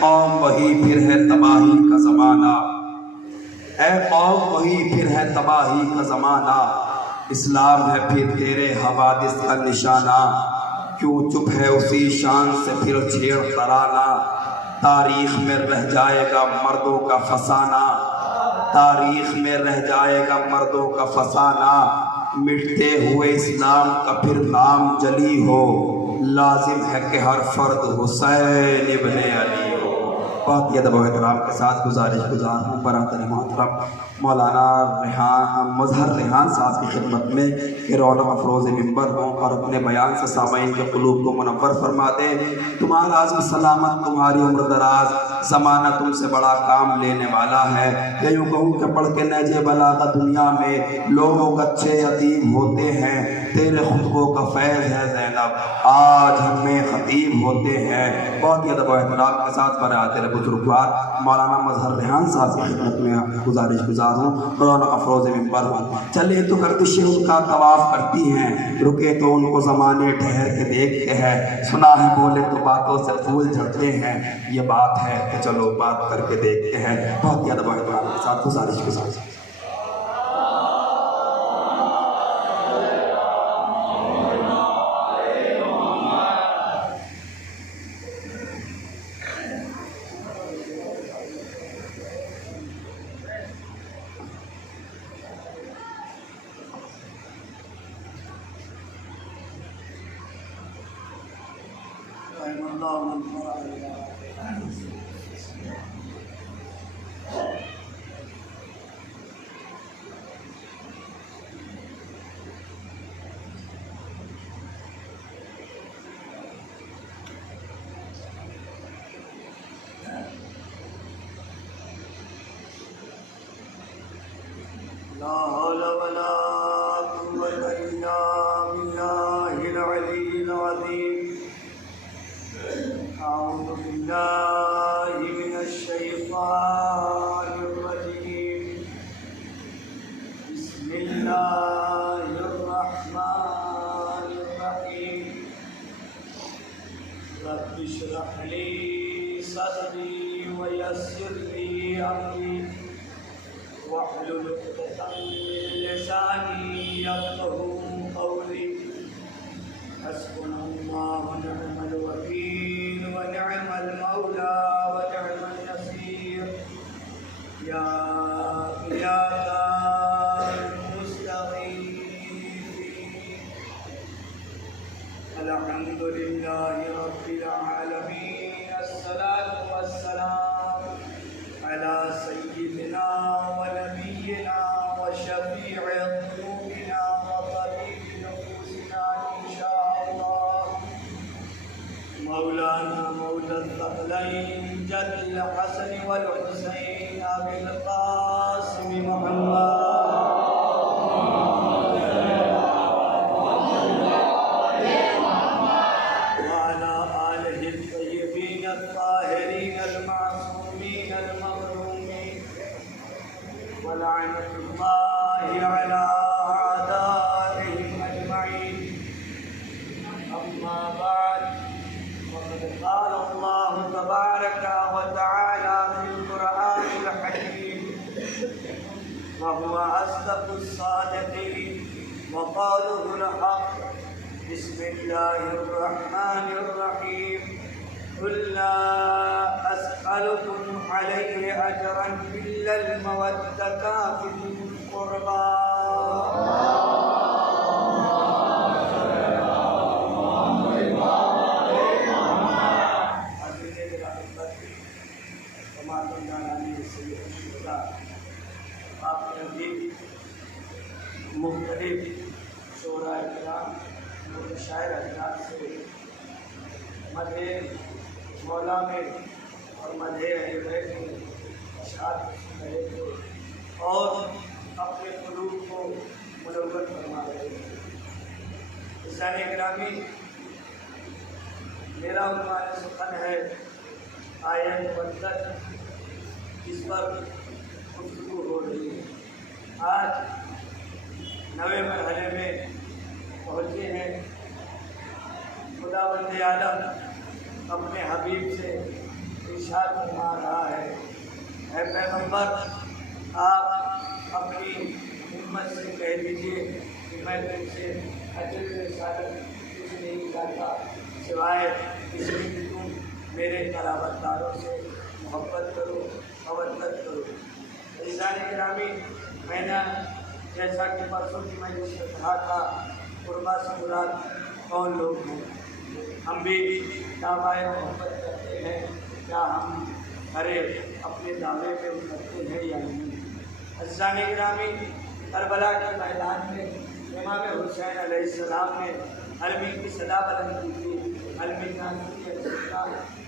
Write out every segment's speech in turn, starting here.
कौम वही फिर है तबाही का ज़माना, ऐ कौम वही फिर है तबाही का ज़माना, इस्लाम है फिर तेरे हवादिस का निशाना, क्यों चुप है उसी शान से फिर छेड़ तराना, तारीख़ में रह जाएगा मर्दों का फसाना, तारीख़ में रह जाएगा मर्दों का फसाना, मिटते हुए इस्लाम का फिर नाम जली हो, लाजिम है कि हर फर्द हुसैन इब्ने अली हो। बहुत ही अदब व एहतराम के साथ गुजारिश गुजार हूँ बरादर मोहतरम मौलाना मजहर रेहान साहब की खिदमत में कि रौनक अफरोज़ मिंबर हों और अपने बयान से सामईन के क़ुलूब को मुनव्वर फरमा दें। तुम्हारा आज़्म सलामत, तुम्हारी उम्र दराज, ज़माना तुमसे बड़ा काम लेने वाला है। या यूँ कहूँ कि पढ़ के नहजे बलागा दुनिया में लोग अच्छे अदीब होते हैं, तेरे खुतबों का फैज़ है ज़ैनब, आज हमें ख़तीब होते हैं। बहुत ही अदब व एहतराम के साथ बरादर बुजुर्गवार मौलाना मजहर रेहान साहब की खिदमत में गुजारिश गुजार हूँ, मौलाना अफरोज़ मिंबर हूँ। चले तो गर्दिशें उनका तवाफ़ करती हैं, रुके तो उनको ज़माने ठहर के देखते हैं, सुना है बोले तो बातों से फूल झड़ते हैं, ये बात है कि चलो बात करके देखते हैं। बहुत ही अदब व एहतराम के साथ गुजारिश गुजार। ला हौला वला कुव्वता इल्ला बिल्लाहिल अलीय्यिल अज़ीम। अऊज़ु बिल्लाहि मिनश शैतानिर रजीम। बिस्मिल्लाहिर रहमानिर रहीम। रब्बि इश्रह ली सदरी व यस्सिर ली अमरी वहलुल उक़दतम मिन लिसानी यफ़क़हू क़ौली। हस्बुनल्लाहु व निअमल वकील व निअमल मौला व निअमन नसीर। या इयाका नस्तगीथ। अल्हम्दुलिल्लाहि रब्बिल आलमीन। अस्सलातु वस्सलाम अला सय्यिदिना व नबिय्यिना व शफ़ी'i ज़ुनूबिना व तबीबि नफूसिना इंशाअल्लाह मौलाना मौला अल-थक़लैन जद्दिल हसन वल हुसैन अबिल क़ासिम मुहम्मद वलअनतुल्लाहि अला आदाइहिम अजमईन। अम्मा बाद, फ़क़द क़ाल अल्लाहु तबारक व तआला फ़िल क़ुरआनिल हकीम व हुवा अस्दक़ुस सादिक़ीन व क़ौलुहुल हक़्क़। बिस्मिल्लाहिर रहमानिर रहीम। कुल ला अस्अलुकुम अलैहि अजरन इल्लल मवद्दता फिल क़ुर्बा। आपने भी मुख्तलिफ शोरा इकराम और शायर हज़रात से मदहे मौला में और मदहे अहले बैत में अशआर सुन रहे थे और अपने क़ुलूब को मुनव्वर फरमा रहे थे। इस्लामी इकरामी, मेरा उन्वान सुखन है आयत मुक़द्दस, जिस पर गुफ्तगू हो रही है। आज 9वें मरहले में पहुँचे हैं। खुदावंद आलम अपने हबीब से इरशाद फरमा रहा है, ऐ पैगंबर, आप अपनी उम्मत से कह दीजिए कि मैं तुमसे अजर रिसालत कुछ नहीं चाहता सिवाय इसलिए कि तुम मेरे कराबतदारों से मोहब्बत करो, मवद्दत करो। इंसान गिरामी, मैंने जैसा कि परसों की मैंने उससे कहा था, कुर्बा से मुराद कौन लोग हैं? हम भी दावाए मोहब्बत करते हैं, क्या हम अरे अपने दावे पे उतरते हैं या नहीं? इंसान गिरामी, करबला के मैदान में इमाम हुसैन अलैहिस्सलाम ने अलमी की सदा बुलंद की थी, अलमी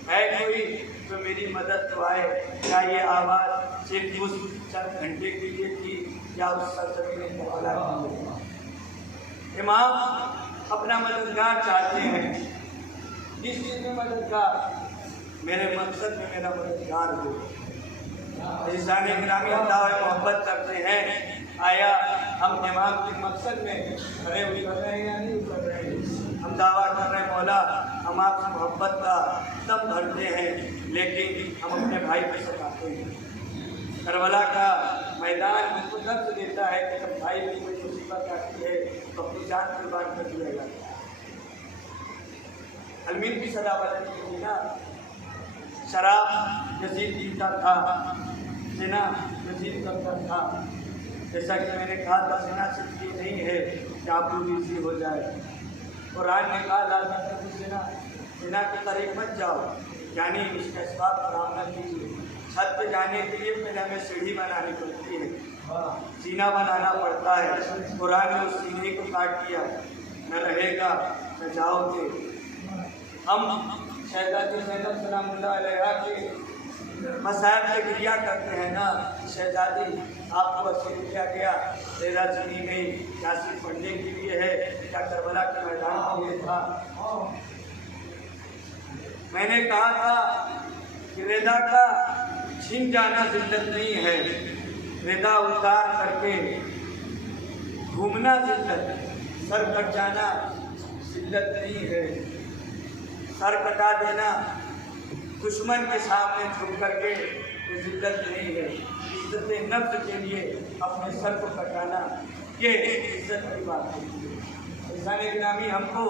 है कोई तो मेरी मदद तो आए। क्या ये आवाज़ सिर्फ उस चंद घंटे के लिए थी या उस सरजमीन को हला की? इमाम अपना मददगार चाहते हैं, जिस चीज़ में मददगार, मेरे मकसद में मेरा मददगार हो। इंसान गिरामी, हम दावा मोहब्बत करते हैं, आया हम इमाम के मकसद में खड़े उतर रहे हैं या नहीं उतर रहे हैं? हम दावा कर रहे हैं, मौला हम आपसे मोहब्बत का तब भरते हैं लेकिन हम अपने भाई को सताते हैं। करबला का मैदान मुझको दर्द देता है कि जब भाई की कोई मुसीबत आती है तो अपनी जान कुर्बान कर दिया जाता है। अलमीन की सदा बुलंद की थी ना, शराब यजीद पीता था, जिना यजीद करता था। जैसा कि मैंने कहा था, जिना सिर्फ ये नहीं है कि आप लोग इजी हो जाए। कुरान ने कहा लाज़ा जिना के करीब मत जाओ, यानी इसके असबाब फराहम न कीजिए। छत पे जाने के लिए पहले हमें सीढ़ी बनानी पड़ती है, सीना बनाना पड़ता है। कुरान ने उस सीने को काट दिया, न रहेगा न जाओगे। हम शहजादी ज़ैनब सलामुल्लाह अलैहा के मसाइब पे गिरिया करते हैं ना, शहजादी आपको असीर किया गया, तेरा चुनी गई, क्या सिर्फ पढ़ने के लिए है, क्या करबला के मैदान के लिए था? मैंने कहा था कि रिदा का छिन जाना जिल्लत नहीं है, रिदा उतार करके घूमना जिल्लत, सर कट जाना जिल्लत नहीं है। सर कटा देना दुश्मन के सामने झुक करके ये जिल्लत नहीं है। इज्जत नफ्स के लिए अपने सर को कटाना ये इज्जत की बात है। इंसान गिरामी, हमको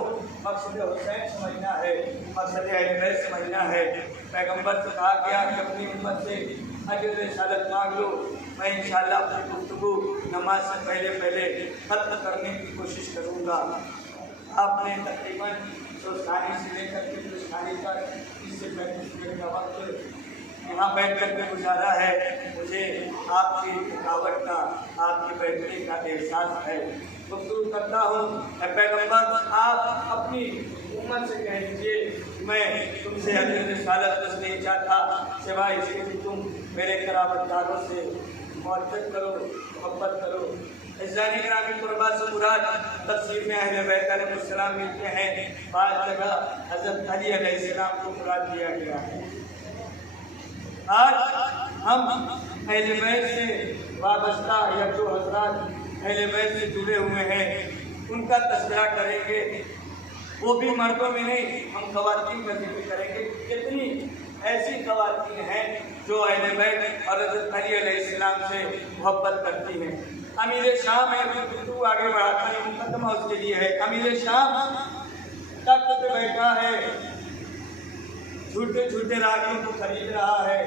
मकसद हुसैन समझना है, मकसद अहले बैत समझना है। पैगंबर से कहा गया कि अपनी उम्मत से अजर रिसालत मांग लो, मैं इंशाअल्लाह अपनी गुफ्तगू नमाज से पहले खत्म करने की कोशिश करूँगा। आपने तकरीबन सोस्तानी से लेकर के दुस्तानी तक 30 से 35 मिनट का वक्त यहाँ बैठ कर के गुजारा है। मुझे आपकी थकावट का, आपके बैठने का एहसास है। गुफ्तगू करता हूँ, पैगंबर आप अपनी उम्मत से कह दीजिए मैं तुमसे अजर रिसालत कुछ नहीं चाहता सिवाय इसके कि तुम मेरे कराबतदारों से मोहब्बत करो, मोहब्बत करो। इंसान गिरामी, कुर्बा से मुराद तफसीर में अहले बैत अलैहिस्सलाम मिलते हैं, बाद जगह हज़रत अली अलैहिस्सलाम को मुराद दिया गया है। आज हम अहले बैत से वाबस्ता या जो हज़रात अहले बैत से जुड़े हुए हैं उनका तज़किरा करेंगे, वो भी मर्दों में नहीं, हम ख़वातीन का जिक्र करेंगे। कितनी ऐसी ख़वातीन हैं जो अहले बैत और हज़रत अली अलैहिस्सलाम से मोहब्बत करती हैं। अमीर शाम है, गुफ्तगू आगे बढ़ाता है, मुकदमा उसके लिए है। अमीर शाम तख्त पे बैठा है, झूठे झूठे रागियों को खरीद रहा है,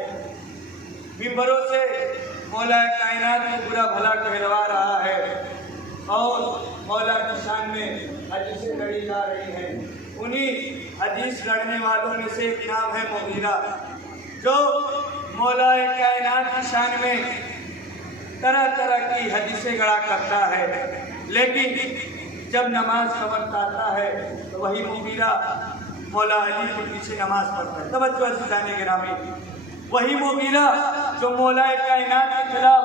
मिंबरों से मौला कायनात को बुरा भला कहलवा रहा है और मौला की शान में हदीसें लड़ी जा रही हैं। उन्हीं हदीस लड़ने वालों में से एक नाम है मुगीरा, जो मौला कायनात की शान में तरह तरह की हदीसें गढ़ा करता है, लेकिन जब नमाज का वक्त आता है तो वही मुगीरा मौला अली के पीछे नमाज पढ़ता है। तवज्जो अज़ीज़ान गिरामी, वही मुगीरा जो मौला कायनात के खिलाफ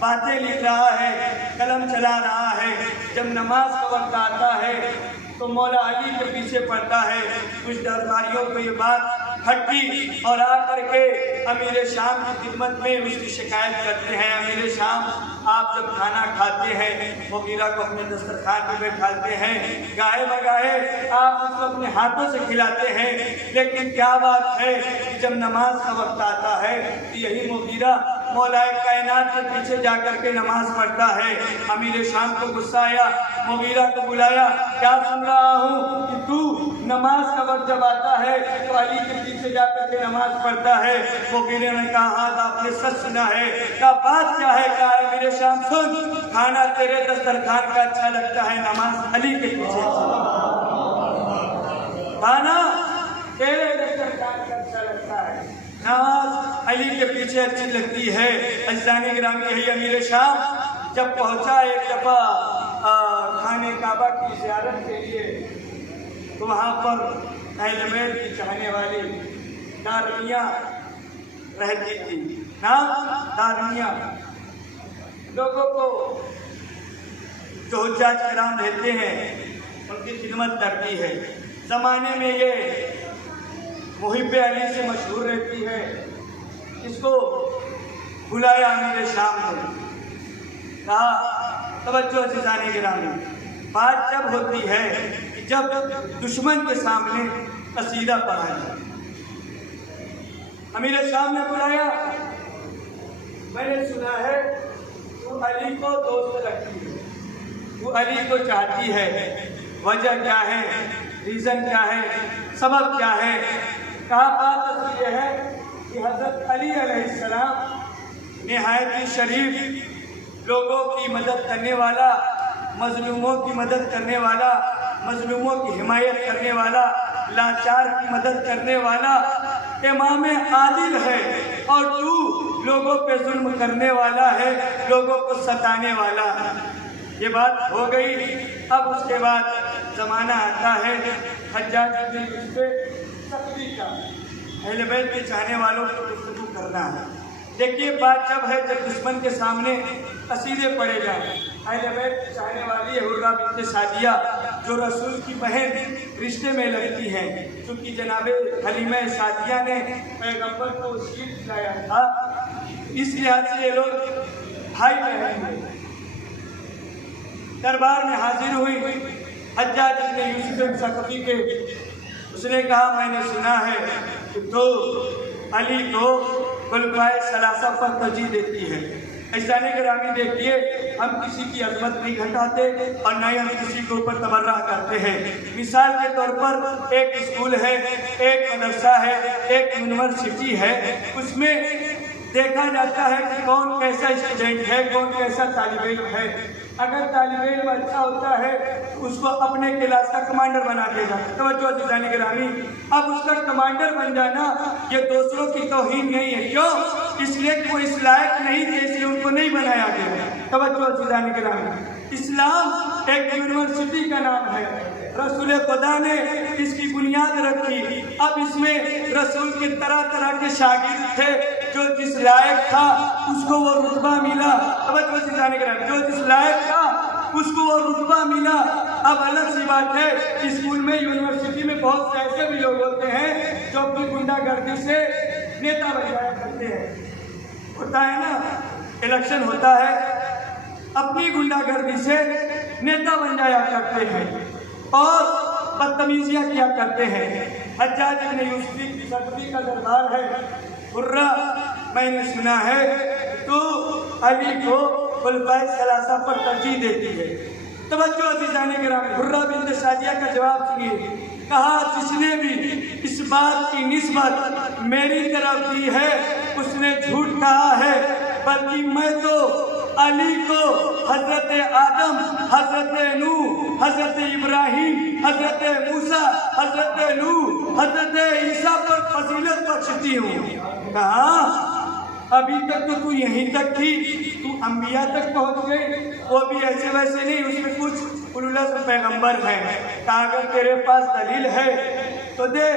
बातें लिख रहा है, कलम चला रहा है, जब नमाज का वक्त आता है तो मौला अली के पीछे पड़ता है। कुछ दरबारियों को ये बात खट्टी और आकर के अमीर शाम की खिदमत में उसकी शिकायत करते हैं। अमीर शाम, आप जब खाना खाते हैं मुगीरा को अपने दस्तरखान पर बैठाते हैं, गाहे बगाहे आप उसको अपने हाथों से खिलाते हैं, लेकिन क्या बात है कि जब नमाज का वक्त आता है तो यही मुगीरा मौलाए कायनात के पीछे जाकर के नमाज पढ़ता है। अमीर शाम को गुस्सा आया, मुगीरा को बुलाया, क्या सुन रहा हूँ कि तू नमाज का वक्त जब आता है तो अली के पीछे जाकर के नमाज पढ़ता है। मुगीरा ने कहा, हाँ आपने सच सुना है। क्या बात क्या है? कहा अमीर शाम, सुन, खाना तेरे दस्तरखान का अच्छा लगता है, नमाज अली के पीछे, खाना तेरे दस्तरखान का अच्छा लगता है, नमाज अली के पीछे अच्छी लगती है। अज़ीज़ान गिरामी, यही अमीर शाम जब पहुंचा एक दफ़ा खाने काबा की ज़ियारत के लिए, तो वहाँ पर अहले बैत की चाहने वाली दारमियाँ रहती थी। नाम दारमियाँ, लोगों को जो हुज्जाज किराम रहते हैं उनकी खिदमत करती है। ज़माने में ये मुहिब्बे अली से मशहूर रहती है। इसको बुलाया अमीर शाम ने, कहा तवज्जो अज़ीज़ान गिरामी, बात जब होती है कि जब दुश्मन के सामने कसीदा पढ़ा जाए। अमीर शाम ने बुलाया, मैंने सुना है तू अली को दोस्त रखती है, तू अली को चाहती है, वजह क्या है, रीज़न क्या है, सबब क्या है? कहा बात तो यह है कि हज़रत अली अलैहिस्सलाम निहायत ही शरीफ, लोगों की मदद करने वाला, मजलूमों की मदद करने वाला, मजलूमों की हिमायत करने वाला, लाचार की मदद करने वाला इमाम आदिल है, और तू लोगों पे जुल्म करने वाला है, लोगों को सताने वाला है। ये बात हो गई। अब उसके बाद ज़माना आता है हज्जाज बिन यूसुफ सख्ती का, अहले बैत के चाहने वालों को गुफ्तगू करना है। देखिए बात जब है जब दुश्मन के सामने कसीदे पढ़े जाए। अहले बैत की चाहने वाली हुर्रा बिन्त सादिया, जो रसूल की बहन रिश्ते में लगती हैं, क्योंकि जनाबे हलीमा सादिया ने पैगंबर को शीर खिलाया था, इस लिहाज से ये लोग भाई बहन हैं। दरबार में हाजिर हुई हज्जाज बिन यूसुफ सख्ती के। उसने कहा, मैंने सुना है कि तो अली को खुलफाए सलासा पर तरजीह देती है। अज़ीज़ान गिरामी, देखिए हम किसी की अज़मत नहीं घटाते और न ही हम किसी के ऊपर तबर्रा करते हैं। मिसाल के तौर पर एक स्कूल है, एक मदरसा है, एक यूनिवर्सिटी है, उसमें देखा जाता है कि कौन कैसा स्टूडेंट है, कौन कैसा तालिब इल्म है। अगर तालिब इल्म अच्छा होता है तो उसको अपने क्लास का कमांडर बना देगा। तवज्जो अज़ीज़ान गिरामी, अब उसका कमांडर बन जाना ये दूसरों की तौहीन नहीं है। क्यों? इसलिए कि वो इस लायक नहीं थे, इसलिए उनको नहीं बनाया गया। तवज्जो अज़ीज़ान गिरामी, इस्लाम एक यूनिवर्सिटी का नाम है, रसूल खुदा ने इसकी बुनियाद रखी। अब इसमें रसूल के तरह तरह के शागिर्द थे, जो जिस लायक था उसको वो रुतबा मिला। जो जिस लायक था उसको वो रुतबा मिला। अब अलग सी बात है, स्कूल में यूनिवर्सिटी में बहुत से ऐसे भी लोग होते हैं जो अपनी गुंडागर्दी से नेता बन जाया करते हैं। होता है ना, इलेक्शन होता है, अपनी गुंडागर्दी से नेता बन जाया करते हैं और बदतमीजियाँ किया करते हैं। हज्जाज बिन यूसुफ की सख्ती का दरबार है। हुर्रा, मैंने सुना है तो अली को खुलफाए सलासा पर तरजीह देती है। तवज्जो अज़ीज़ान गिरामी, हुर्रा बिन्त सादिया का जवाब सुनिए। कहा, जिसने भी इस बात की निस्बत मेरी तरफ दी है उसने झूठ कहा है, बल्कि मैं तो अली को हजरत आदम, हजरत नूह, हजरत इब्राहिम, हजरत मूसा, हजरत नूह, हजरत ईसा पर फजीलत बख्शती हूँ। कहा, अभी तक तो तू यहीं तक थी, तू अंबिया तक पहुँच गई, वो भी ऐसे वैसे नहीं, उसमें कुछ उल्लस पैगंबर है। कहा, अगर तेरे पास दलील है तो दे,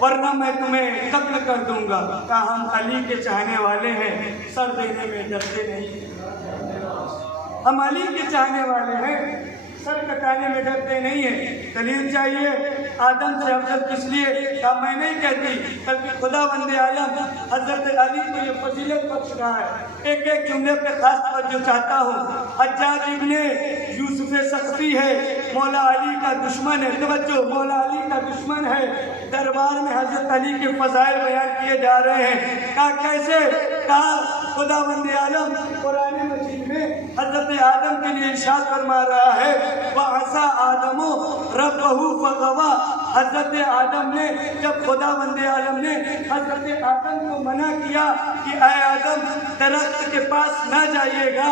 वरना मैं तुम्हें कत्ल कर दूंगा। कहा, हम अली के चाहने वाले हैं, सर देने में डरते नहीं। हम अली के चाहने वाले हैं, सर कटाने में डरते नहीं है। दलील चाहिए आदम से अफजल किस लिए? कहा मैं नहीं कहती, बल्कि खुदावंद आलम हजरत अली को ये फजीलत बख्श रहा है। एक एक जुमले पे खास तवज्जो चाहता हूँ। हज्जाज इब्ने यूसुफ सख्ती है, मौला अली का दुश्मन है। तवज्जो, मौला अली का दुश्मन है। दरबार में हजरत अली के फजाइल बयान किए जा रहे हैं। कहा कैसे? कहा खुदावंद आलम कुरान मजीद में हजरत आदम के लिए इरशाद फरमा रहा है, वअसा आदमो रब्बहू फगवा। हजरत आदम ने, जब खुदावंद आलम ने हजरत आदम को मना किया कि ऐ आदम दरख्त के पास न जाइएगा,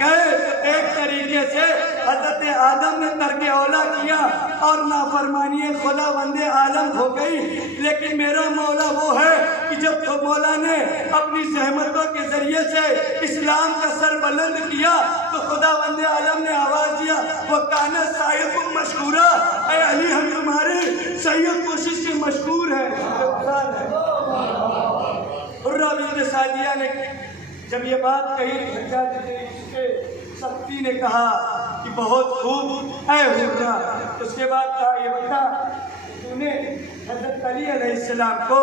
गए तो एक तरीके से हजरत आदम ने तर्क औला किया और नाफरमानी खुदावंद आलम हो गई। लेकिन मेरा मौला वो है कि जब तो मौला ने अपनी जहमतों के जरिए से इस्लाम का सर बुलंद किया तो खुदावंद आलम ने आवाज दिया, वो काना साहिब मशहूरा, ऐ अली हम तुम्हारे सैयद कोशिश के मशहूर है। हुर्रा बिन्त सादिया ने जब ये बात कही, हज्जाज सख्ती ने कहा कि बहुत खूब ऐ हुर्रा। उसके बाद कहा, ये बता तूने हजरत अली अलैहिस्सलाम को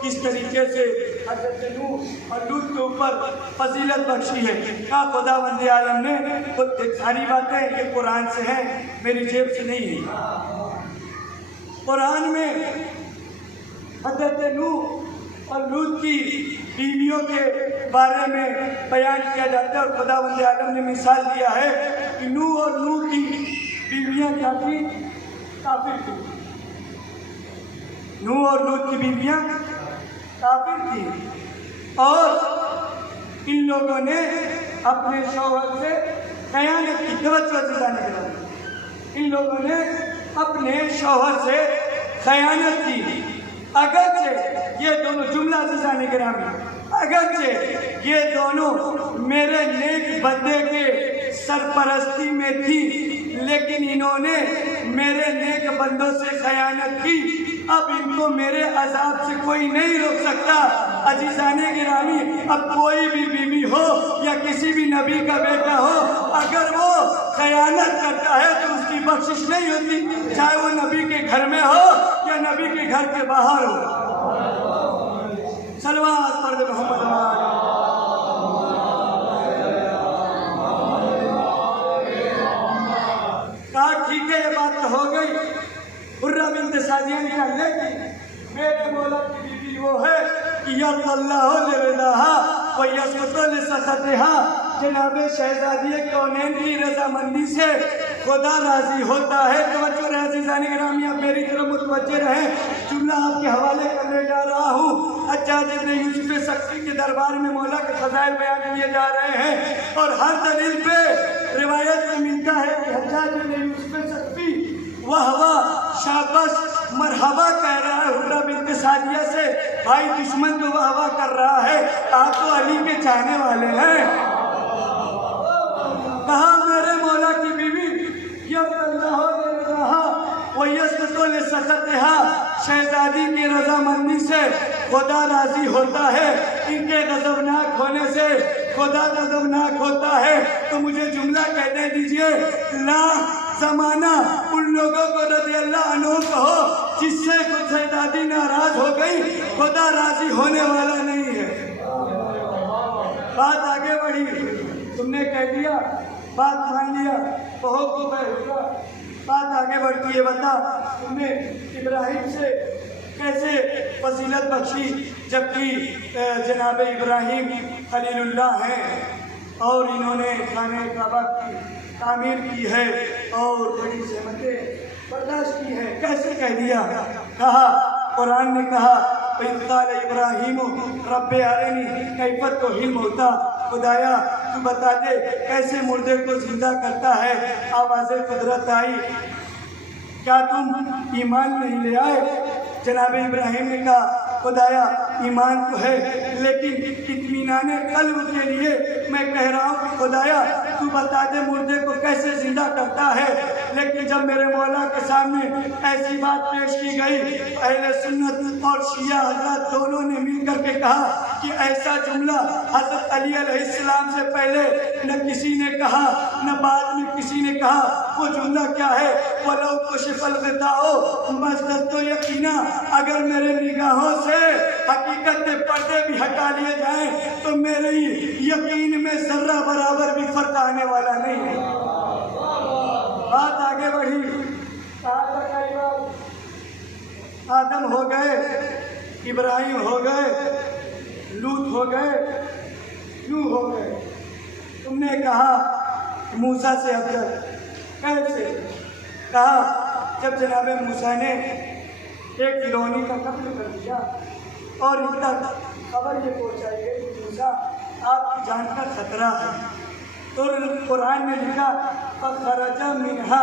किस तरीके से हजरत नूह और लूत के ऊपर फजीलत बख्शी है? कहा खुदावंद आलम ने तो सारी बातें ये कुरान से हैं, मेरी जेब से नहीं है। कुरान में हजरत नूह और लूत की बीवियों के बारे में बयान किया जाता है और खुदावंद आलम ने मिसाल दिया है कि नूह और लूत की बीवियां क्या थी? काफिर थी। नूह और लूत की बीवियां काफिर थी और इन लोगों ने अपने शौहर से खयानत की। तवज्जो से जाने के बाद इन लोगों ने अपने शौहर से खयानत की। अगरचे ये दोनों, जुमला से जाने के नाम, अगरचे ये दोनों मेरे नेक बंदे के सरपरस्ती में थी, लेकिन इन्होंने मेरे नेक बंदों से खयानत की। अब इनको मेरे अजाब से कोई नहीं रोक सकता। अजीजाने गिरामी, अब कोई भी बीवी हो या किसी भी नबी का बेटा हो, अगर वो खयानत करता है तो उसकी बख्शिश नहीं होती, चाहे वो नबी के घर में हो या नबी के घर के बाहर हो। सलवात पढ़ दे मोहम्मद। कहा ठीक है, ये बात तो हो गई। हुर्रा बिन्त सादिया ने कहा लेकिन मेरे मौला की बीवी वो है कि जनाब शहजादी कौनैन की रजामंदी से खुदा राजी होता है। तवज्जो राजी जाने ग्रामिया मेरी तरफ मुतवज्जे रहे। जुमला आपके हवाले करने जा रहा हूँ। हज्जाज इब्ने यूसुफ सख्ती के दरबार में मौला के फजाइल बयान किए जा रहे हैं और हर दलील पे रिवायत में मिलता है कि हज्जाज इब्ने यूसुफ सख्ती वाह वाह शाबाश मरहबा कह रहा है हुर्रा बिन्त सादिया से। भाई दुश्मन तो वाह वाह कर रहा है, आप तो अली के चाहने वाले हैं। कहा मेरे मौला की बीवी शहजादी की रजामंदी से खुदा राजी होता है, इनके गजबनाक होने से खुदा गजबनाक होता है। तो मुझे जुमला कहने दीजिए, ला जमाना उन लोगों को रज़ी अल्लाह अन्हु कहो जिससे खुद शहजादी नाराज हो गई, खुदा राजी होने वाला नहीं है। बात आगे बढ़ी, तुमने कह दिया, बात मान लिया, बहुत खूब है। बात आगे बढ़ती है, बता तुमने इब्राहिम से कैसे फजीलत बख्शी, जबकि जनाब इब्राहिम खलीलुल्लाह हैं और इन्होंने खाने काबा की तामीर की है और बड़ी सहमतें बर्दाश्त की है। कैसे कह दिया? कहा कुरान ने कहा इब्राहिम रब्बे अरनी कैफत तो हिल होता, खुदाया तू बता दे कैसे मुर्दे को जिंदा करता है। आवाज़ कुदरत आई, क्या तुम ईमान नहीं ले आए? जनाब इब्राहिम ने कहा खुदाया ईमान तो है, लेकिन इत्मीनान कल्ब के लिए मैं कह रहा हूँ खुदाया तू बता दे मुर्दे को कैसे जिंदा करता है। लेकिन जब मेरे मौला के सामने ऐसी बात पेश की गई, अहले सुन्नत और शिया हज़रात दोनों ने मिल कर के कहा कि ऐसा जुमला हज़रत अली अलैहिस्सलाम से पहले न किसी ने कहा न बाद में किसी ने कहा। वो जुमला क्या है? वलो कुशिफल ग़िताओ मज़दतो यकीना, अगर मेरे निगाहों से हकीकत के पर्दे भी हटा लिए जाएं तो मेरे यकीन में जर्रा बराबर भी फर्क आने वाला नहीं है। बात आगे बढ़ी, कहा तक आई बात? आदम हो गए, इब्राहिम हो गए, लूत हो गए, नूह हो गए। तुमने कहा मूसा से अफजल कैसे? कहा जब जनाब मूसा ने एक फिरौनी का कत्ल कर दिया और इतना खबर ये पहुँचाई गई कि मूसा आपकी जान का खतरा है, तो कुरान में लिखा फ़ख़रजा मिन्हा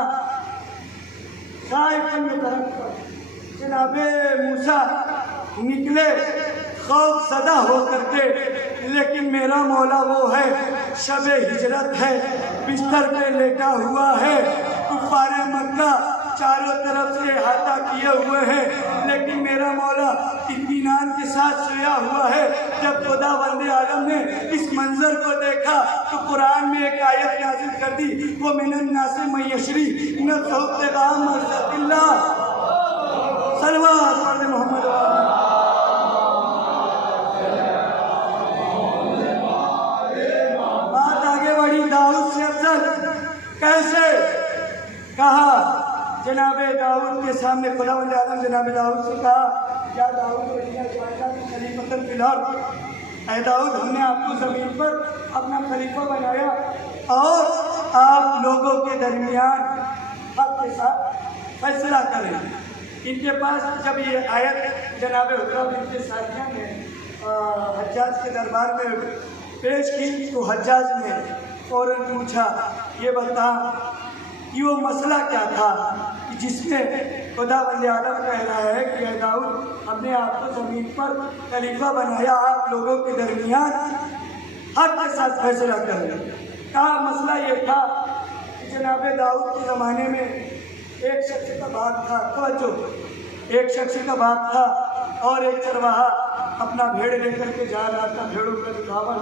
खाइफ़न यतरक़्क़ब, जनाबे मूसा निकले खौफ ज़दा हो करके, लेकिन मेरा मौला वो है शबे हिजरत है, बिस्तर पे लेटा हुआ है, कुफ़ारे मक्का चारों तरफ से अहाता किए हुए हैं, लेकिन मेरा मौला इत्मीनान के साथ सोया हुआ है। जब खुदा वंदे आलम ने इस मंजर को देखा तो कुरान में एक आयत नाज़िल कर दी, वो मिनन नासे मयशरी नफ़्सहु इब्तिग़ा मर्ज़ातिल्लाह, सल्लल्लाहु अलैहि मोहम्मद। बात आगे बढ़ी, दाऊद से अफजल कैसे? कहा जनाबे दाऊद के सामने खुदावंद आलम जनाबे दाऊद से कहा, या दाऊद खलीफतन फिल अर्ज़, ऐ दाऊद हमने आपको ज़मीन पर अपना खलीफा बनाया और आप लोगों के दरमियान हक के साथ फैसला करें। इनके पास जब ये आयत जनाब हुक्रा बिनते सादिया ने हज्जाज के दरबार में पेश की तो हज्जाज ने फ़ौरन पूछा, ये बता कि वो मसला क्या था जिसमें खुदा वंदे आलम कह रहा है कि दाऊद हमने आपको ज़मीन पर खलीफा बनाया, आप लोगों के दरमियान हक के साथ फैसला करें। कहा मसला ये था कि जनाब दाऊद के ज़माने में एक शख्स का बाग था, तो एक शख्स का बाग था और एक चरवाहा अपना भेड़ लेकर के जा रहा था, भेड़ों का जुटावन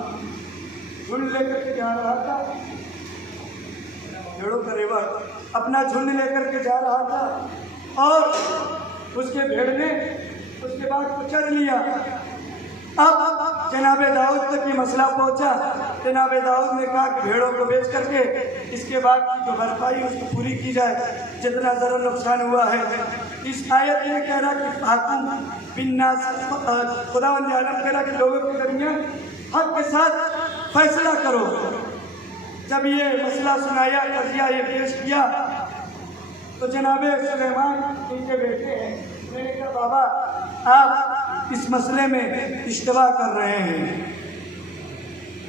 झुंड लेकर के जा रहा था, भेड़ों का रेवड़ अपना झुंड लेकर के जा रहा था और उसके भेड़ ने उसके बाद को चर लिया। अब जनाबे दाऊद तक ये मसला पहुंचा। जनाबे दाऊद ने कहा कि भेड़ों को बेच करके इसके बाद की जो भरपाई उसको पूरी की जाए, जितना ज़रा नुकसान हुआ है। इस आयत ये कह रहा कि हाकिम बिन नास, खुदावंद आलम कह रहा कि लोगों के दरमियान हक के साथ फैसला करो। जब ये मसला सुनाया, कज़िया ये पेश किया तो जनाबे सुलेमान इनके बेटे हैं, मैंने कहा बाबा आप इस मसले में इश्तिबा कर रहे हैं,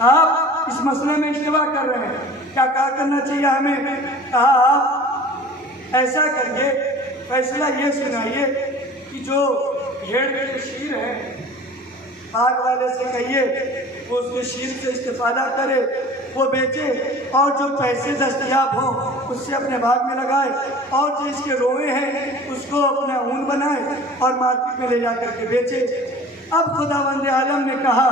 आप इस मसले में इश्तिबा कर रहे हैं, क्या करना चाहिए हमें? कहा आप ऐसा करिए, फैसला ये सुनाइए कि जो भेड़ के शीर हैं बाग वाले से कहिए वो उसके शीर से इस्तेफादा करे, वो बेचे और जो पैसे दस्तयाब हों उससे अपने बाग में लगाए और जो इसके रोए हैं उसको अपना ऊन बनाए और मार्केट में ले जा करके बेचे। अब खुदावंद आलम ने कहा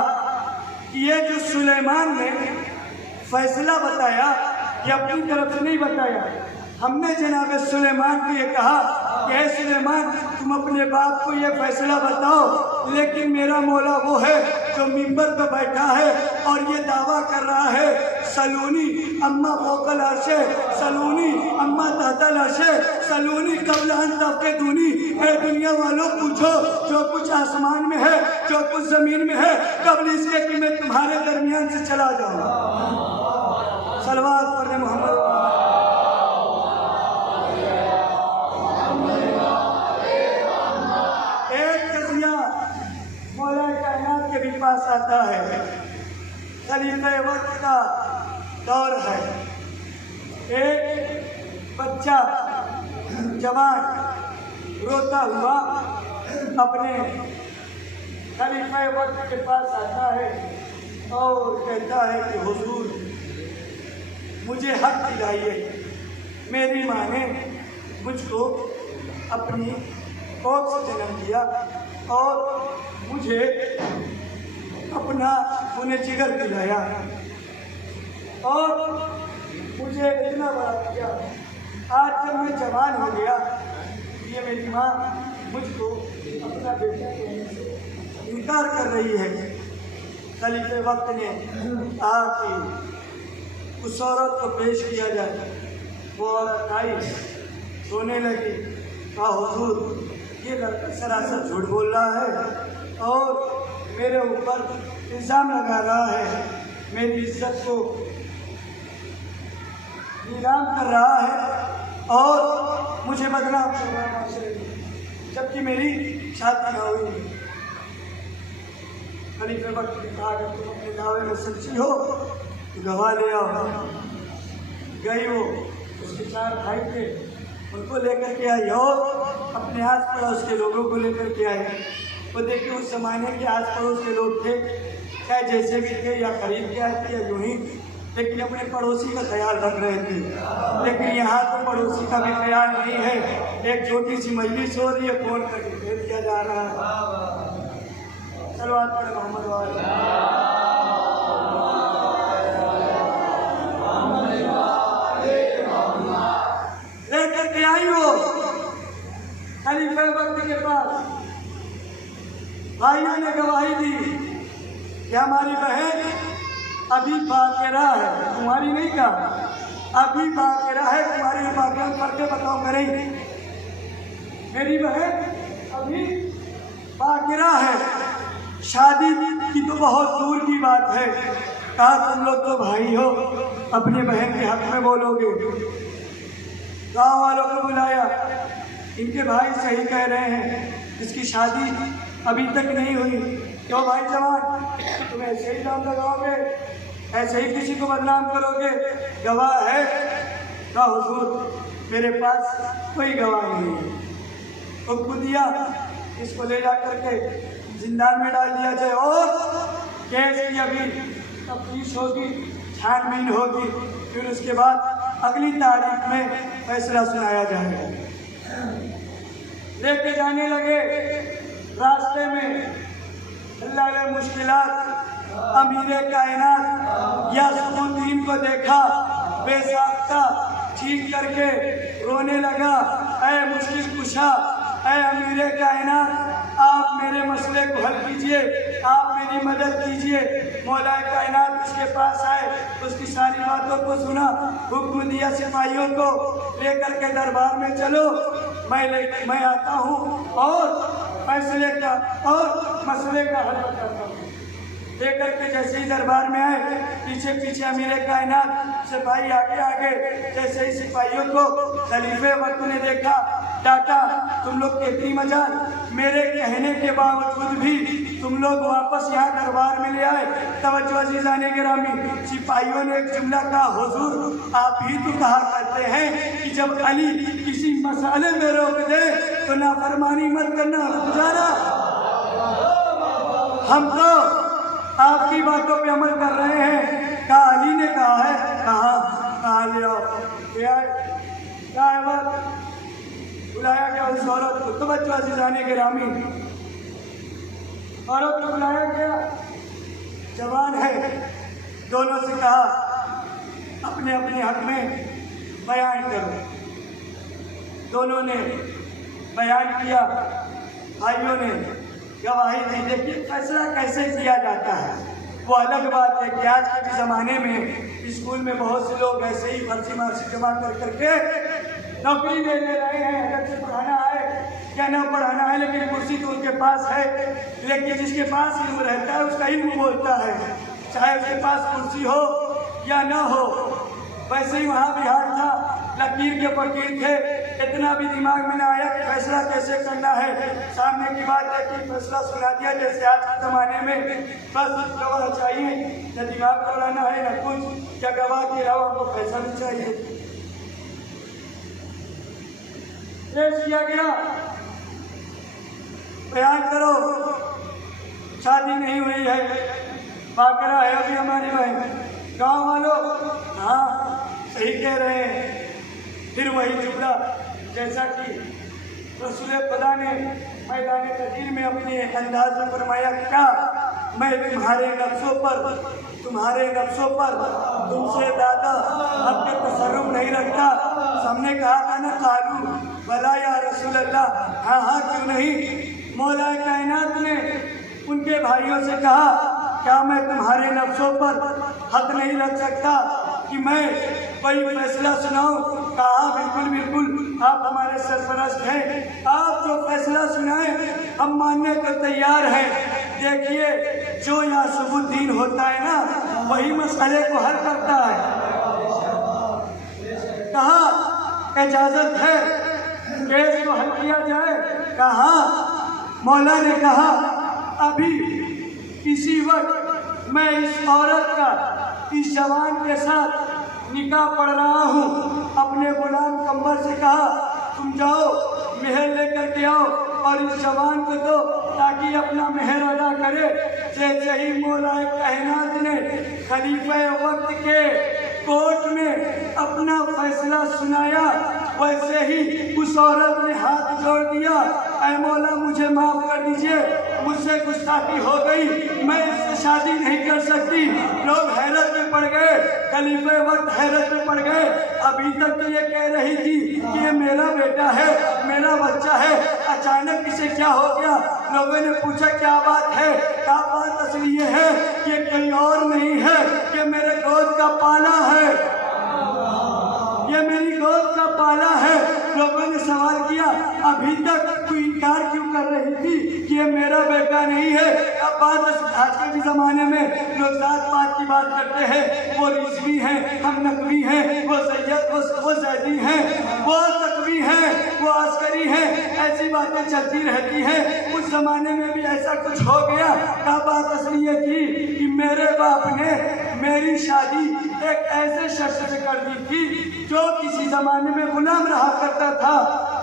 कि ये जो सुलेमान ने फैसला बताया ये अपनी तरफ से नहीं बताया, हमने जनाब सुलेमान को ये कहा कि ऐ सुलेमान तुम अपने बाप को ये फैसला बताओ, लेकिन मेरा मौला वो है जो मिंबर पर बैठा है और ये दावा कर रहा है सलूनी अम्मा फोकल अर्शे, सलूनी अम्मा तहतल अर्शे, सलूनी कबल अन तफ़क़िदूनी, ए दुनिया वालों पूछो जो कुछ आसमान में है जो कुछ ज़मीन में है कबल इसके कि मैं तुम्हारे दरमियान से चला जाऊँ। सलवात पढ़े मोहम्मद। मौला कायनात के भी पास आता है, खलीफा वक्त का दौर है, एक बच्चा जवान रोता हुआ अपने खलीफा वक्त के पास आता है और कहता है कि हुजूर मुझे हक दिलाइए, मेरी माँ ने मुझको अपनी कोख से जन्म दिया और मुझे अपने तूने जिगर पिलाया और मुझे इतना बड़ा किया। आज जब मैं जवान हो गया, ये मेरी माँ मुझको अपना बेटा कहने से इनकार कर रही है। खलीफे वक्त ने कहा कि उस औरत को पेश किया जाए। वो औरत आई, सोने लगी। कहा हुजूर, ये लड़का सरासर झूठ बोल रहा है और मेरे ऊपर इल्ज़ाम लगा रहा है, मेरी इज्जत को नीलाम कर रहा है और मुझे बदनाम कर रहा है, जबकि मेरी शादी ना हुई। खलीफे वक्त ने कहा कि तुम अपने दावे में सच्ची हो तो गवाह ले आओ। गई वो, उसके 4 भाई थे, उनको लेकर के आई और अपने आस पड़ोस के लोगों को लेकर के आई। वो देखिए उस जमाने के आस पड़ोस के लोग थे, चाहे जैसे भी थे, या खरीद के आए थे या यूं ही, लेकिन अपने पड़ोसी का ख्याल रख रहे थे। लेकिन यहाँ तो पड़ोसी का भी ख्याल नहीं है। एक छोटी सी मजलिस हो रही है, फोन करके भेज दिया जा रहा है। चलो आज पढ़े मोहम्मद वाले। लेकर के आई वो खलीफे वक्त के पास। भाइयों ने गवाही दी कि हमारी बहन अभी बाक़िरा है, तुम्हारी नहीं कहा, अभी बाक़िरा है, तुम्हारी बाक़िरा करके बताओ करेंगे। मेरी बहन अभी बाक़िरा है, शादी की तो बहुत दूर की बात है। कहा तुम लोग तो भाई हो, अपने बहन के हक में बोलोगे। गाँव वालों को बुलाया, इनके भाई सही कह रहे हैं, इसकी शादी अभी तक नहीं हुई। क्यों भाई जवान, तुम ऐसे ही इल्ज़ाम लगाओगे, ऐसे ही किसी को बदनाम करोगे? गवाह है? कहा हुजूर, मेरे पास कोई गवाह नहीं है। हुक्म दिया, इसको ले जा करके जिंदान में डाल दिया जाए और केस की अभी तफ्तीश होगी, छानबीन होगी, फिर उसके बाद अगली तारीख में फैसला सुनाया जाएगा। लेके जाने लगे, रास्ते में अल्लाह ने मुश्किलात, अमीरे कायनात यासुद्दीन को देखा, बेसाख्ता चीख करके रोने लगा, ऐ मुश्किल कुशा, ऐ अमीरे कायनात, आप मेरे मसले को हल कीजिए, आप मेरी मदद कीजिए। मौला कायनात उसके पास आए, उसकी सारी बातों को सुना, हुक्म दिया सिपाहियों को लेकर के दरबार में चलो, मैं आता हूँ और फैसले का और मसले का हल करता हूँ। लेकर के जैसे ही दरबार में आए, पीछे पीछे अमीरे कायनात, सिपाही आगे आगे। जैसे ही सिपाहियों को खलीफे वक्त ने देखा, डांटा, तुम लोग कितनी मजाल, मेरे कहने के बावजूद भी तुम लोग वापस यहाँ दरबार में ले आए। तवज्जो अज़ीज़ाने गिरामी, सिपाहियों ने एक जुमला कहा, हुजूर आप ही तो कहा करते हैं कि जब अली किसी मसाले में रोक दे तो नाफरमानी मत करना, रुक जाना। हम तो आपकी बातों पे अमल कर रहे हैं। कहा अली ने कहा है, कहा ले आओ, क्या है बात? बुलाया गया उस औरत को, तवज्जो अज़ीज़ाने गिरामी, औरत को बुलाया गया, जवान है। दोनों से कहा अपने अपने हक में बयान करो। दोनों ने बयान किया, भाइयों ने गवाही दी। देखिए फैसला कैसे किया जाता है वो अलग बात है कि आज के ज़माने में स्कूल में बहुत से लोग ऐसे ही फर्जी मार्कशीट जमा कर करके नौकरी ले रहे हैं। अगर से पढ़ाना है या न पढ़ाना है, लेकिन कुर्सी तो उनके पास है। लेकिन जिसके पास इल्म रहता है उसका इल्म बोलता है, चाहे उसके पास कुर्सी हो या न हो। वैसे ही वहाँ बिहार था, लकीर के फकीर थे, इतना भी दिमाग में न आया कि फैसला कैसे करना है। सामने की बात है कि फैसला सुना दिया, जैसे आज के ज़माने में बस गवाह चाहिए, न दिमाग दौड़ाना है न कुछ, क्या गवाह के अलावा हमको पैसा भी चाहिए। पेश किया गया, बयान करो, शादी नहीं हुई है, बाकरा है अभी हमारी बहन। गाँव वालों हाँ सही कह रहे हैं। फिर वही जुमला जैसा कि रसूल खुदा ने मैदान कदीर में अपने अंदाज में फरमाया, क्या मैं तुम्हारे नफ्सों पर तुमसे ज़्यादा अपने तसर्रुफ नहीं रखता। हमने कहा था ना, कालू भला या रसूल अल्लाह, हाँ हाँ क्यों नहीं। मौला कायनात ने उनके भाइयों से कहा, क्या मैं तुम्हारे नफ्सों पर हक नहीं रख सकता कि मैं कोई फैसला सुनाऊं? कहा बिल्कुल बिल्कुल, आप हमारे सरपरस्त हैं, आप जो फैसला सुनाएं हम मानने को तैयार हैं। देखिए, जो यासुबुद्दीन होता है ना, वही मसले को हल करता है। कहा इजाजत है केस को हल किया जाए? कहा। मौला ने कहा, अभी इसी वक्त मैं इस औरत का इस जवान के साथ निकाह पढ़ रहा हूँ। अपने गुलाम कंबर से कहा, तुम जाओ मेहर लेकर के आओ और इस जवान को दो ताकि अपना मेहर अदा करे। जैसे ही मौला कायनात ने खलीफा वक्त के कोर्ट में अपना फैसला सुनाया, वैसे ही उस औरत ने हाथ जोड़ दिया, ऐ मौला मुझे माफ कर दीजिए, मुझसे गुस्ताखी हो गई, मैं इससे शादी नहीं कर सकती। लोग हैरत में पड़ गए, खलीफे वक्त हैरत में पड़ गए। अभी तक तो ये कह रही थी कि ये मेरा बेटा है, मेरा बच्चा है, अचानक इसे क्या हो गया? लोगों ने पूछा क्या बात है? क्या बात असल ये है, ये कोई और नहीं है, ये मेरे गोद का पाला है, ये मेरी गोद का पाला है। लोगों ने सवाल किया, अभी तक तू इनकार क्यों कर रही थी कि ये मेरा बेटा नहीं है? अब बात आजकल के ज़माने में लोग जात पात की बात करते हैं, वो रिजवी हैं, हम नकवी हैं, वो सैयद, वो जैदी हैं, वो तकवी हैं, वो अस्करी हैं, ऐसी बातें चलती रहती हैं। उस ज़माने में भी ऐसा कुछ हो गया। क्या बात असली ये थी कि मेरे बाप ने मेरी शादी एक ऐसे शख्स से कर दी थी जो किसी ज़माने में गुलाम रहा करता था,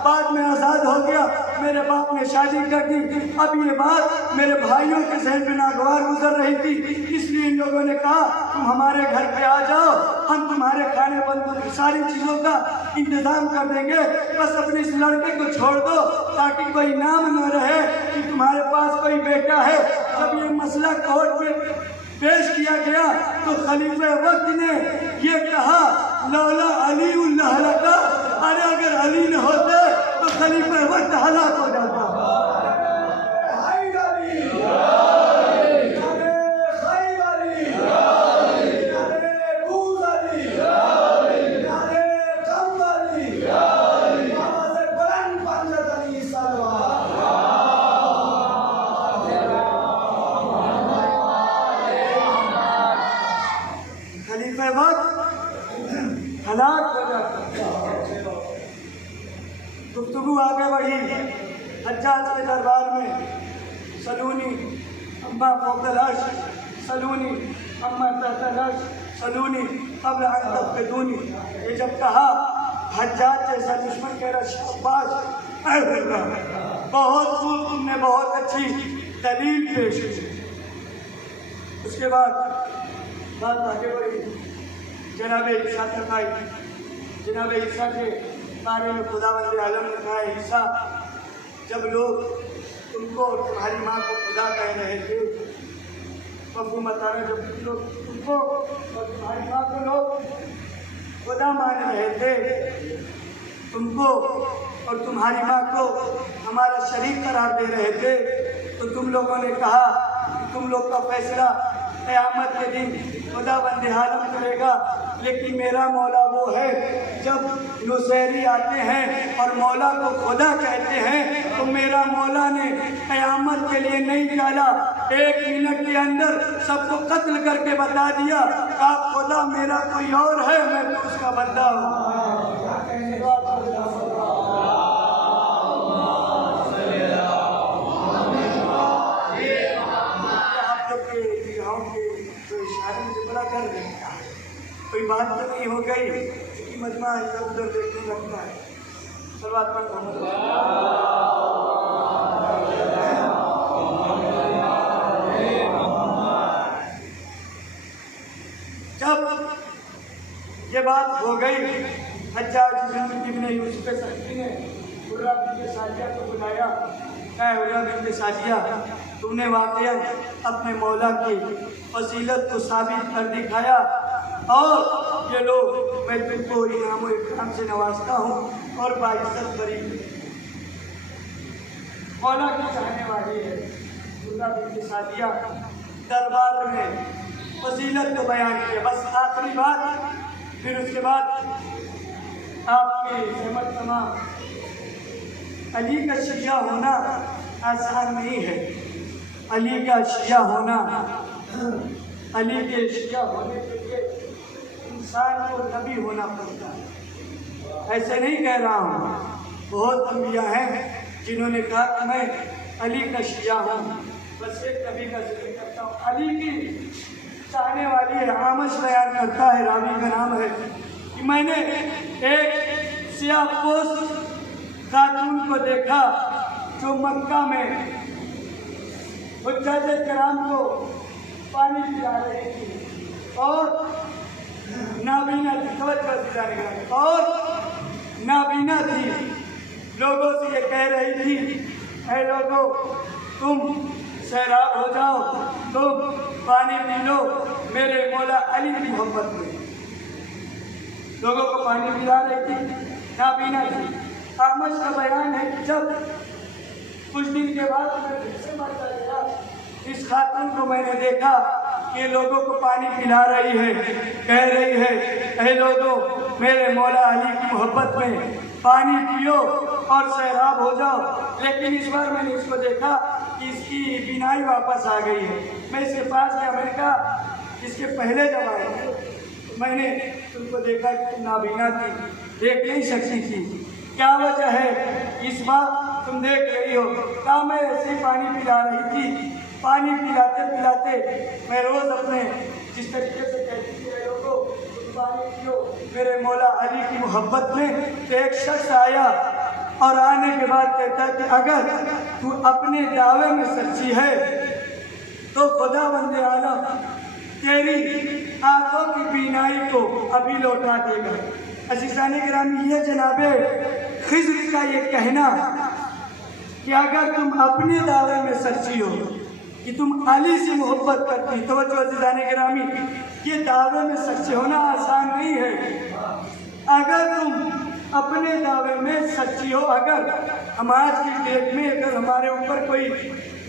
बाद में आज़ाद हो गया, मेरे बाप ने शादी कर दी। अब ये बात मेरे भाइयों के जहन में नागवार गुजर रही थी, इसलिए इन लोगों ने कहा, तुम हमारे घर पे आ जाओ, हम तुम्हारे खाने बंद सारी चीज़ों का इंतज़ाम कर देंगे, बस अपने इस लड़के को छोड़ दो ताकि कोई नाम न रहे कि तुम्हारे पास कोई बेटा है। जब ये मसला कोर्ट में पेश किया गया तो खलीफे वक्त ने ये कहा, लौला अली उल्लाह लका, अरे अगर अली न होते तो खलीफे वक्त हलाक हो जाता। हलाक हो जाता। गुफ्तगू आगे बढ़ी। हज्जाज के दरबार में सलूनी अम्मा फौकल अर्श, सलूनी अम्मा तहतल अर्श, सलूनी कब्ल अन तफ्क़िदूनी। ये जब कहा, हज्जाज जैसा दुश्मन कह रहा, शाबाश, बहुत खूब, तुमने बहुत अच्छी दलील पेश की। उसके बाद बात आगे बढ़ी। जनाब ईसा तक आई। जनाब ईसा के बारे में खुदावंद आलम ने कहा, ईसा, जब लोग तुमको और तुम्हारी माँ को खुदा कह रहे थे, मफ़हूम बता रहे, जब लोग तुमको और तुम्हारी माँ को लोग खुदा मान रहे थे, तुमको और तुम्हारी माँ को हमारा शरीक करार दे रहे थे, तो तुम लोगों ने कहा कि तुम लोग का फैसला क़यामत के दिन खुदावंद आलम करेगा। लेकिन मेरा मौला वो है, जब नुसैरी आते हैं और मौला को खुदा कहते हैं तो मेरा मौला ने क़यामत के लिए नहीं डाला, 1 मिनट के अंदर सबको कत्ल करके बता दिया, का खुदा मेरा कोई और है, मैं तो उसका बंदा हूँ। कोई बात तो नहीं हो गई कि मजमा इधर उधर देखने लगता है। सलवात पर जब ये बात हो गई, हज्जाज इब्न यूसुफ सख्ती ने कुर्रा के साथिया को बुलाया, हुर्रा बिन्त सादिया, तुमने वाकया अपने मौला की फजीलत को साबित कर दिखाया और ये लो मैं तुमको इनाम और इकराम से नवाजता हूँ और बाइज्जत गरीब मौला की चाहने वाली है। हुर्रा बिन्त सादिया दरबार में फजीलत को बयान किया। बस आखिरी बात, फिर उसके बाद आपकी सहमत तमाम। अली का शिया होना आसान नहीं है। अली का शिया होना, अली के शिया होने के लिए इंसान को नबी होना पड़ता है। ऐसे नहीं कह रहा हूँ, बहुत अंबिया हैं जिन्होंने कहा कि मैं अली का शिया हूँ, बस एक नबी का जिक्र करता हूँ। अली की चाहने वाली है। आमश बयान करता है, रावी का नाम है, कि मैंने एक सियापोश खातून को देखा जो मक्का में हुज्जाजे किराम को पानी पिला रही थी और नाबीना थी, और नाबीना थी। लोगों से ये कह रही थी, ऐ लोगों तुम सैराब हो जाओ, तुम पानी पी लो मेरे मौला अली की मोहब्बत में। लोगों को पानी पिला रही थी, नाबीना थी। आमश का बयान है कि जब कुछ दिन के बाद मैं फिर से मरता गया, इस खातून को मैंने देखा कि लोगों को पानी पिला रही है, कह रही है ऐ लोगों मेरे मौला अली की मोहब्बत में पानी पियो और सैराब हो जाओ। लेकिन इस बार मैंने इसको देखा कि इसकी बीनाई वापस आ गई है। मैं इसके पास गया, मैंने कहा इसके पहले जब आए मैंने तुमको देखा कि तुम नाबीना थी, देख नहीं सकती थी, क्या वजह है इस बार तुम देख रही हो? कहा मैं ऐसे ही पानी पिला रही थी। पानी पिलाते पिलाते मैं रोज़ अपने जिस तरीके से कहती थी लोगों तुम पानी पियो मेरे मौला अली की मोहब्बत में, तो एक शख्स आया और आने के बाद कहता कि अगर तू अपने दावे में सच्ची है तो खुदा बंदे आलम तेरी आंखों की बीनाई को अभी लौटा देगा। अज़ीज़ान गिरामी, ये जनाबे खिज़्र का ये कहना कि अगर तुम अपने दावे में सच्ची हो कि तुम अली से मोहब्बत करती, तो अज़ीज़ान गिरामी ये दावे में सच्चे होना आसान नहीं है। अगर तुम अपने दावे में सच्ची हो, अगर हम आज की डेट में अगर हमारे ऊपर कोई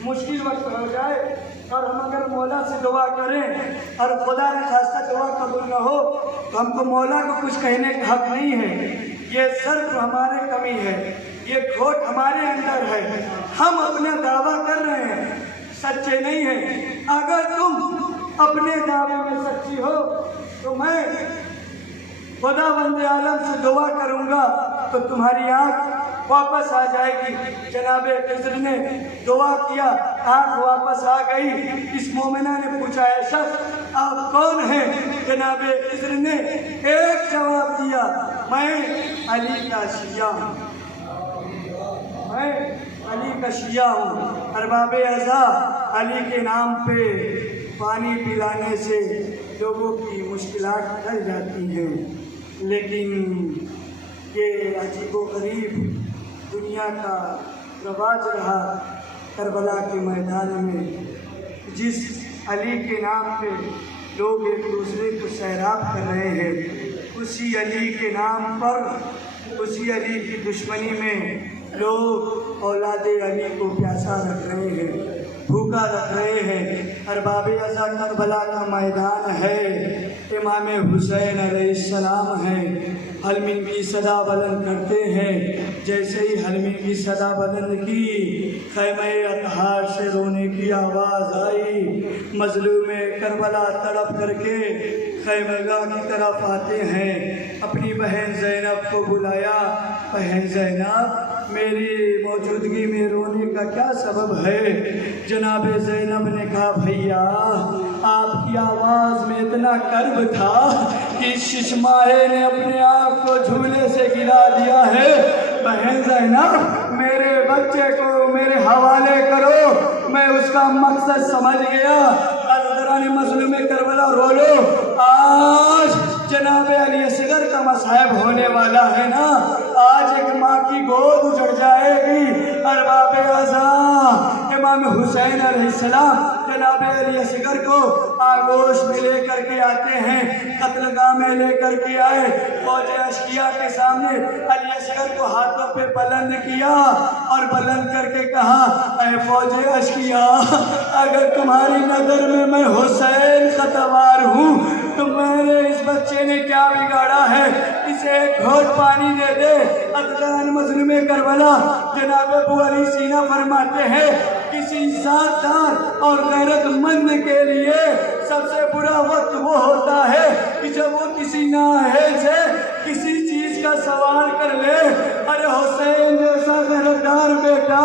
मुश्किल वक्त हो जाए और हम अगर मौला से दुआ करें और खुदा ने खासा दुआ कबूल न हो, तो हमको मौला को कुछ कहने का हक नहीं है। ये सिर्फ हमारे कमी है, ये खोट हमारे अंदर है। हम अपना दावा कर रहे हैं, सच्चे नहीं हैं। अगर तुम अपने दावे में सच्ची हो तो मैं खुदा बंदे आलम से दुआ करूँगा तो तुम्हारी आँख वापस आ जाएगी। जनाबे खिज़्र ने दुआ किया, आँख वापस आ गई। इस मोमिना ने पूछा है शख्स आप कौन हैं? जनाबे खिज़्र ने एक जवाब दिया, मैं अली का शिया हूँ, मैं अली का शिया हूँ। अरबाब अज़ा अली के नाम पे पानी पिलाने से लोगों की मुश्किलात टल जाती हैं। लेकिन ये अजीबो गरीब दुनिया का रवाज रहा। करबला के मैदान में जिस अली के नाम पे लोग एक दूसरे को सैराब कर रहे हैं, उसी अली के नाम पर, उसी अली की दुश्मनी में लोग औलादे अली को प्यासा रख रहे हैं, भूखा रख रहे हैं। अरबाब अज़ा करबला का मैदान है, इमाम हुसैन अलैहिस्सलाम है, हलमिन की सदा बुलंद करते हैं। जैसे ही हलमिन की सदा बुलंद की, खैमे अतहार से रोने की आवाज़ आई। मजलूम करबला तड़प करके खैमगाह की तरफ आते हैं। अपनी बहन ज़ैनब को बुलाया, बहन ज़ैनब मेरी मौजूदगी में रोने का क्या सबब है? जनाब ज़ैनब ने कहा भैया आपकी आवाज़ में इतना कर्ब था कि शिशमाहे ने अपने आप को झूले से गिरा दिया है। बहन ज़ैनब मेरे बच्चे को मेरे हवाले करो, मैं उसका मकसद समझ गया। अज़राने मज़लूम करबला रो लो, आज जनाब अली असगर का मसाहब होने वाला है ना, आज एक माँ की गोद उजड़ जाएगी। अरबाब अज़ा इमाम हुसैन अलैहिस्सलाम जनाब अली असगर को आगोश में लेकर के आते हैं, कत्लगाह में लेकर के आए। फौज अशकिया के सामने अली असगर को हाथों पे बुलंद किया और बुलंद करके कहा, ऐ फौज अशकिया, अगर तुम्हारी नज़र में मैं हुसैन खतवार हूँ तो मेरे इस बच्चे ने क्या बिगाड़ा है, इसे एक घोट पानी दे दे। अदलान मजलूम करबला जनाब अबू अली सीना फरमाते हैं, किसी इज्जतदार और गैरतमंद के लिए सबसे बुरा वक्त वो होता है कि जब वो किसी नाअहल से किसी चीज का सवाल कर ले। अरे हुसैन जैसा गैरतदार बेटा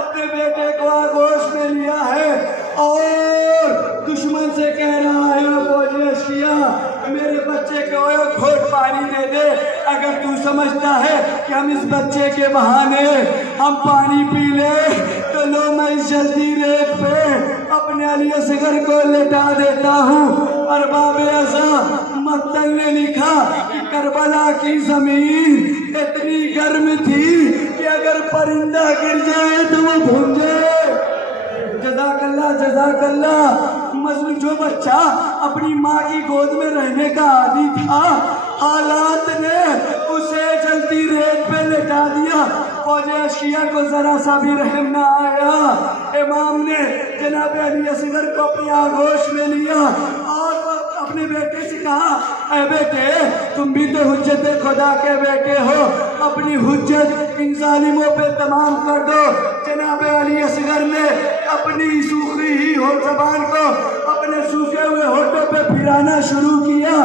अपने बेटे को आगोश में लिया है और दुश्मन से कह रहा है, फौजी अशकिया, मेरे बच्चे को एक घोट पानी दे दे। अगर तू समझता है कि हम इस बच्चे के बहाने हम पानी पी ले तो लो, मैं इस जल्दी रेत पे अपने अली असगर को लेटा देता हूँ। और बाबे अज़ा मक्तल ने लिखा कि करबला की जमीन इतनी गर्म थी कि अगर परिंदा गिर जाए तो वो भूंजे। जज़ाकल्लाह जज़ाकल्लाह। मजलूम जो बच्चा अपनी माँ की गोद में रहने का आदी था, हालात ने उसे जलती रेत पे लेटा दिया। फौज अशकिया को जरा सा भी रहम ना आया। इमाम ने जनाब अली असगर को अपनी आगोश में लिया और अपने बेटे से कहा, ऐ बेटे, तुम भी तो हुज्जत खुदा के बेटे हो, अपनी हुज्जत इन जालिमों पे तमाम कर दो। जनाब अली असगर ने अपनी सूखी ही हो जबान को अपने सूखे हुए होठों पे फिराना शुरू किया।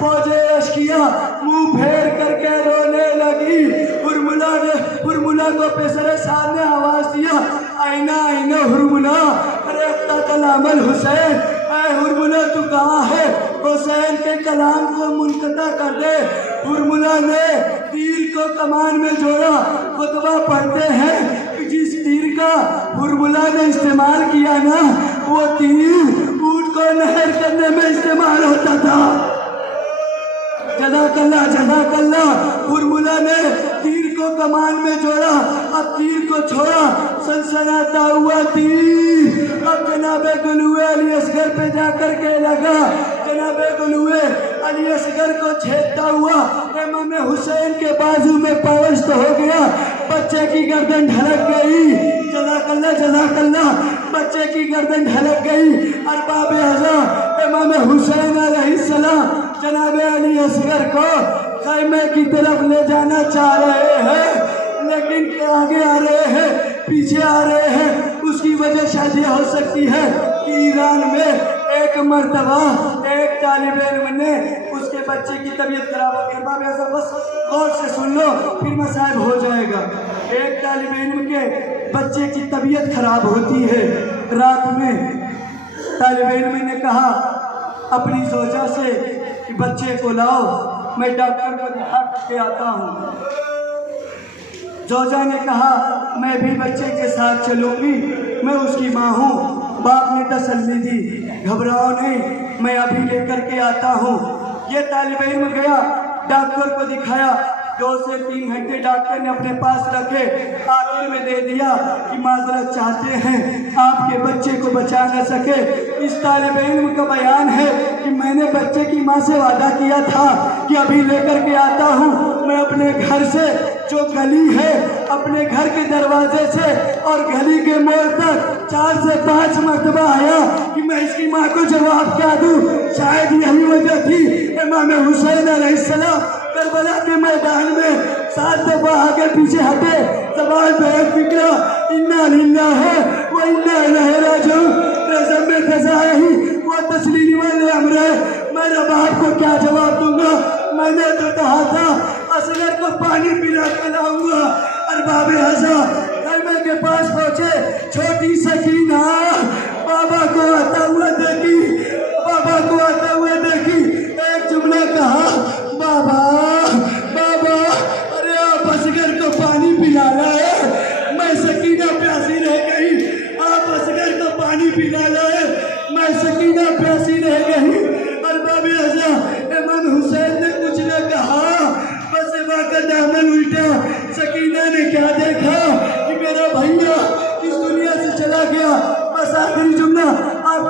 फौज अशकिया मुंह फेर करके रोने लगी। हुरमुला को पेशरे साहब ने आवाज दिया, आईना आईना हुरमुला, अरे तलामल हुसैन, ऐ हुरमुला तू कहाँ है, हुसैन के कलाम को मुनक़ता कर दे। हुरमुला ने तीर को कमान में जोड़ा। खुतबा पढ़ते हैं कि जिस तीर का हुरमुला ने इस्तेमाल किया ना, वो तीर ऊँट को नहर करने में इस्तेमाल होता था। जज़ाकल्लाह जज़ाकल्लाह। हुरमुला ने तीर को कमान में जोड़ा, अब तीर को छोड़ा, सनसनाता हुआ तीर अब जनाबे गुलुए अली असगर पे जाकर के लगा। जनाबे गुलुए अली असगर को छेदता हुआ इमाम हुसैन के बाजू में पवस्त हो गया। बच्चे की गर्दन ढलक गई। जज़ाकल्लाह जज़ाकल्लाह। बच्चे की गर्दन ढलक गई। अरबाब अज़ा इमाम हुसैन अलैहिस्सलाम जनाब अली असगर को खैमे की तरफ ले जाना चाह रहे हैं, लेकिन आगे आ रहे हैं, पीछे आ रहे हैं। उसकी वजह शायद यह हो सकती है कि ईरान में एक मर्तबा एक तालिब इल्म ने उसके बच्चे की तबीयत खराब हो गई। बाबा ऐसा बस गौर से सुन लो, फिर मसाइल हो जाएगा। एक तालिब इल्म के बच्चे की तबीयत खराब होती है। रात में तालिब इल्म ने कहा अपनी जोजा से कि बच्चे को लाओ, मैं डॉक्टर को दिखा के आता हूँ। जोजा ने कहा मैं भी बच्चे के साथ चलूँगी, मैं उसकी माँ हूँ। बाप ने तसल्ली दी, घबराओ नहीं, मैं अभी लेकर के आता हूँ। ये तालिब इल्म गया, डॉक्टर को दिखाया। 2 से 3 घंटे डॉक्टर ने अपने पास रखे, आखिर में दे दिया कि माजरत चाहते हैं, आपके बच्चे को बचा न सके। इस तालिब इल्म का बयान है कि मैंने बच्चे की माँ से वादा किया था कि अभी लेकर के आता हूँ। मैं अपने घर से जो गली है, अपने घर के दरवाजे से और गली के मोड़ तक 4 से 5 मरतबा आया कि मैं इसकी माँ को जवाब क्या दूँ। शायद यही वजह थी इमाम हुसैन अलैहिस्सलाम करबला के मैदान में 7 दफा आगे पीछे हटे, सवाल बेहद फिक्रा, इन्ना लिल्लाहि व इन्ना इलैहि राजिऊन। रज़म में फ़ज़ाही वो तस्लीम वाले अमरे, मैं रबाब को क्या जवाब दूंगा। मैंने तो कहा था असगर को पानी पिला के लाऊंगा। अरबाब अज़ा खैमे के पास पहुंचे। छोटी सकीना बाबा को आता हुआ देखी, बाबा को आता हुआ देखी। एक जुमला कहा, बाबा बाबा, अरे आप असगर को पानी पिला लाए। मैं सकीना प्यासी रह गई, आप असगर को पानी पिला लाए। मैं सकीना प्यासी रह गई। अरबाब अज़ा इमाम हुसैन ने कुछ न कहा, बस का दामन उल्टा। सकीना ने क्या देखा कि मेरा भैया इस दुनिया से चला गया।